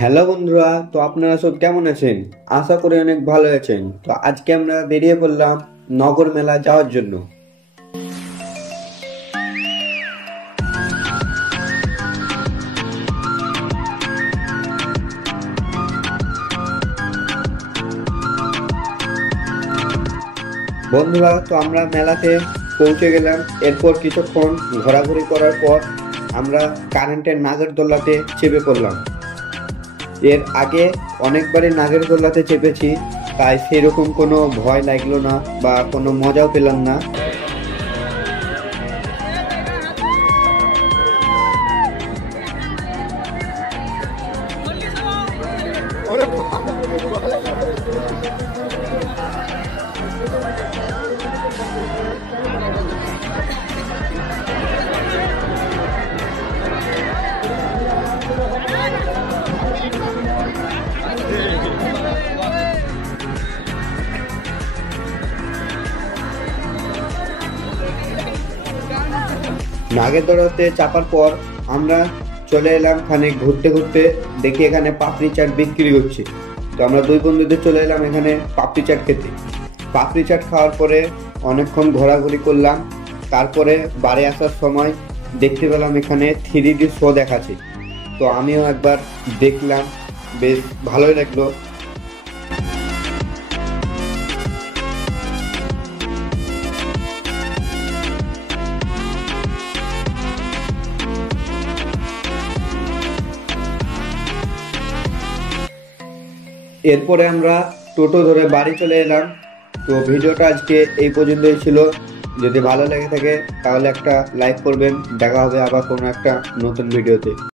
হ্যালো বন্ধুরা, তো আপনারা সব কেমন আছেন? আশা করি অনেক ভালো আছেন। তো আজকে আমরা বেরিয়ে পড়লাম নগর মেলা যাওয়ার জন্য। বন্ধুরা, তো আমরা মেলাতে পৌঁছে গেলাম। এরপর কিছুক্ষণ ঘোরাঘুরি করার পর আমরা কারেন্টের নাগরদোলাতে চেপে পড়লাম। এর আগে অনেকবারই নাগরদোলাতে চেপেছি, তাই সেরকম কোনো ভয় লাগলো না বা কোনো মজাও পেলাম না। নাগরদোলাতে চাপার পর আমরা চলে এলাম খানিক ঘুরতে ঘুরতে, দেখি এখানে পাপড়ি চাট বিক্রি হচ্ছে। তো আমরা দুই বন্ধুদের চলে এলাম এখানে পাপড়ি চাট খেতে। পাপড়ি চাট খাওয়ার পরে অনেকক্ষণ ঘোরাঘুরি করলাম। তারপরে বাড়ি আসার সময় দেখতে পেলাম এখানে 3D শো দেখাচ্ছে। তো আমিও একবার দেখলাম, বেশ ভালোই লাগলো। এরপরে আমরা টোটো ধরে বাড়ি চলে এলাম। তো ভিডিওটা আজকে এই পর্যন্তই ছিল। যদি ভালো লেগে থাকে তাহলে একটা লাইক করবেন। দেখা হবে আবার কোনো একটা নতুন ভিডিওতে।